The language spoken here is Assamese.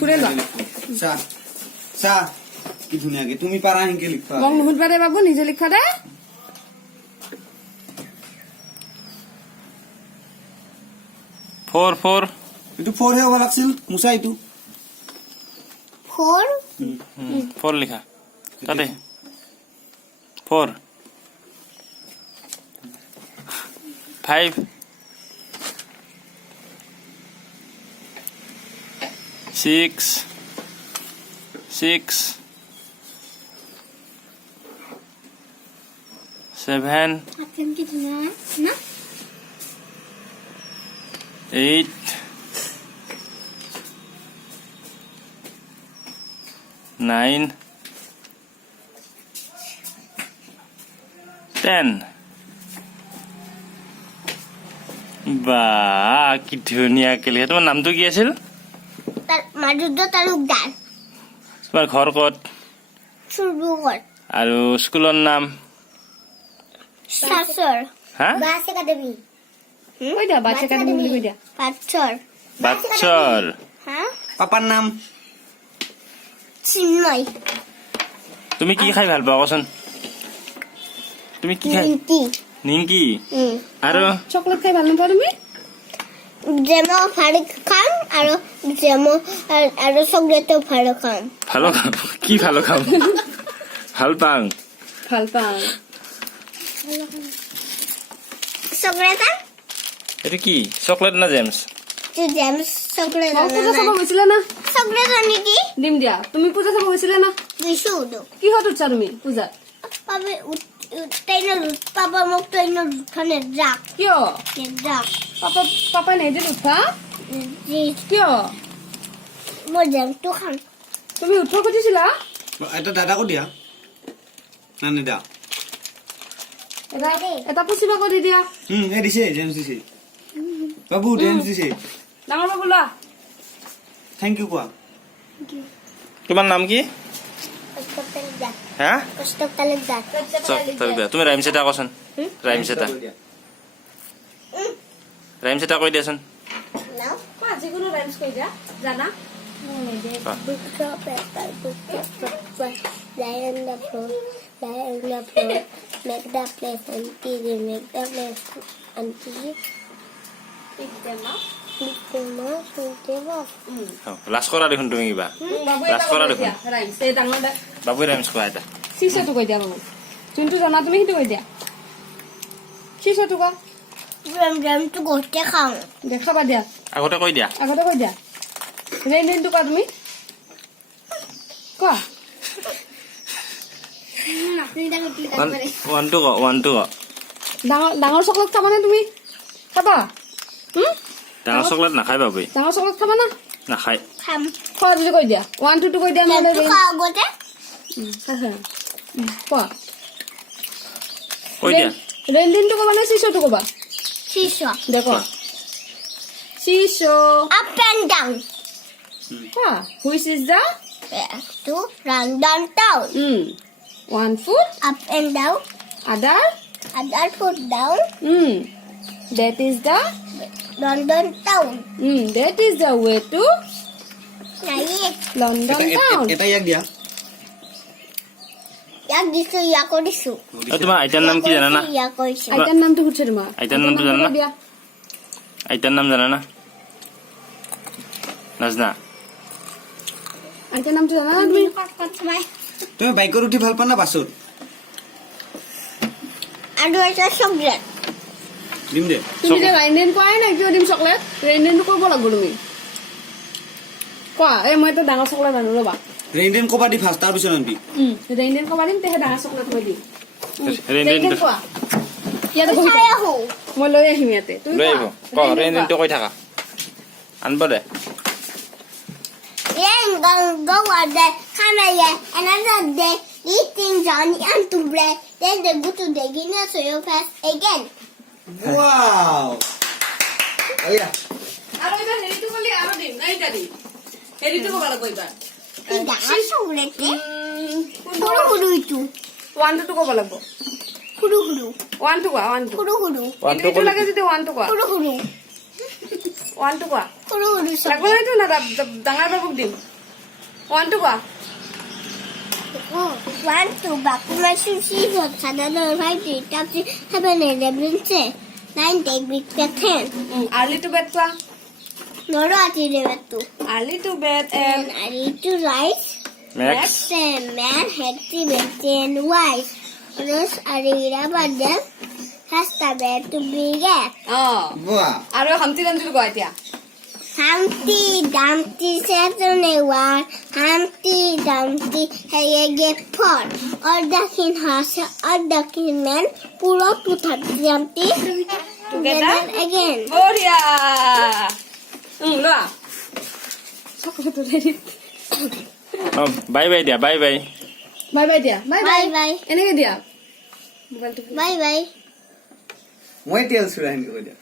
ফুৰে লোৱা চা চা কি ধুনীয়াকে তুমি পাৰা হেনকে লিখবা মং নুহুদবা দে বাবু নিজে লিখা দে 4 4 এইটো 4 হে হ'ব লাগছিল মুছা এইটো 4 লিখা তাতে 4 5 6 6 7 8 9 10 বা কি ধুনীয়াকে লিখে তোমাৰ নামটো কি আছিল তোমাৰ ঘৰ ক'ত আৰু স্কুলৰ নাম হা কৈ দিয়া বাচ্চা একাডেমি বুলি কৈ দিয়া বাচ্চৰ পাপাৰ নাম চিন্ময় তুমি কি খাই ভাল পোৱা কচোন তুমি কি খাই নিমকি আৰু চকলেট খাই ভাল নোপোৱা তুমি জেমো ফাৰুক খান আৰু চকলেটো ফাৰুক খান ভালো খাম কি ভালো খাম ভাল পাওঁ ভাল পাওঁ চকলেট খান এইটো কি চকলেট না জেমছ জেমছ চকলেট পূজা চাব গৈছিলে না চকলেট নেকি দিম দিয়া তুমি পূজা চাব গৈছিলে না দিছো কিহত উঠছা তুমি পূজাত পাবে তাইনৰ পাপা মোক তাইনৰ খানে যাক কিয় যাক পাপাই নেদিল উঠা কিয় মই জেমটো খাম তুমি উঠব খুজিছিলা এটা দাদাকো দিয়া না নিদা এটা পুচিবা কৰি দিয়া এই দিছে জেমছ দিছে বাবু জেমছ দিছে ডাঙৰ বাবু লোৱা থেংক ইউ কোৱা তোমাৰ নাম কি হা কষ্টকালে যাক তুমি ৰাইমছ এটা কচোন ৰাইমছ এটা কৈ দিয়াচোন যিকোনো ৰাইমছ কৈ দিয়া জানা book of paper, lie on the floor, make the place until make the place until pick them up, লাজ কৰা দেখোন তুমি কিবা লাজ কৰা দেখোন বাবুৱে ৰাইমছ কোৱা এটা চিচটো কৈ দিয়া বাবু যোনটো জানা তুমি সেইটো কৈ দিয়া চিচটো কোৱা জেমটো গোটে খাওঁ দেখাবা দিয়া আগতে কৈ দিয়া ৰেইনটো কোৱা তুমি কোৱা ওৱান টু ক ডাঙৰ চকলেট খাবানে তুমি খাবা ডাঙৰ চকলেট নাখায় বাবুৱে ডাঙৰ চকলেট খাবা না নাখায় খাম খোৱা যদি কৈ দিয়া 1 2 কৈ দিয়া নহ'লে জেমটো খাওঁ আগতে কোৱা কৈ দিয়া ৰেইনটো ক'বা নে চিচটো ক'বা চিছো দেখো চিচো up and down কোৱা which is the to run downtown 1 foot up and down other other foot down that is the London town that is the way to nahi London town এটা ইয়াক দিয়া yak disu yako disu তোমাৰ আইতাৰ নাম কি জানা না yako disu আইতাৰ নামটো সুধছে তোমাৰ আইতাৰ নামটো জানা না দিয়া আইতাৰ নাম জানা না নাজনা আইতাৰ নামটো জানা না তুমি তুমি বাইকত উঠি ভাল পোৱা না বাছত আৰু এটা চকলেট দিম দে তুমি যে ৰেইনডেন কোৱাই নাই কিয় দিম চকলেট ৰেইনডেনটো কৰিব লাগিব তুমি কোৱা মই এটা ডাঙৰ চকলেট আনো ৰ'বা ৰেইনডেন কবা দি ফাৰ্ষ্ট তাৰ পিছত আনবি ৰেইনডেন ক'বা দিম তেহে ডাঙৰ চকলেট মই দিম ৰেইনডেন কোৱা ইয়াতে বহি চাই আহো মই লৈ আহিম ইয়াতে তুমি লৈ আহিব ক ৰেইনডেনটো কৈ থাকা আনব দে Then go out there, come here, another day, eating Johnny and to bread. Then they go to the Guinness so you fast again. Wow আইয়া আৰু এটা হেৰিটো ক'লি আৰু দিম নাই এটা দিম হেৰিটো ক'ব লাগিব এইবাৰ Tidak chocolate. Huru itu. 1 2 ক'ব লাগিব Huru. 1 2 কোৱা 1 2 Huru. One, two, এইটো লাগে যদি 1 2 কোৱা Huru. ওৱানটো কোৱা সৰু সৰু লাগব চকলেট নাইতো না ডাঙৰ বাবুক দিম ওৱানটো কোৱা 1 2 বাকুমাৰ সুশি সাধাৰণ 5 3 টাপি 7 11 9 10 বিট 10 আৰ্লি টু বেড কোৱা নৰো আতি দেবটো early to bed and I need to write Max. man had to be 10 wise. Those are the about them. Has the bed to be get. অঁ বোৱা আৰু হামতি দামতিটো কোৱা এতিয়া Humpty Dumpty sat on a wall. Humpty Dumpty had a get pot. All the king horse, all the king man, pull up to Humpty together again. বঢ়িয়া লোৱা চকলেটটো ৰেডি অ বাই বাই দিয়া বাই বাই বাই বাই দিয়া বাই বাই Bye bye. এনেকে দিয়া মোবাইলটো Bye bye. মই তেল চুৰা হেনকে কৈ দিয়া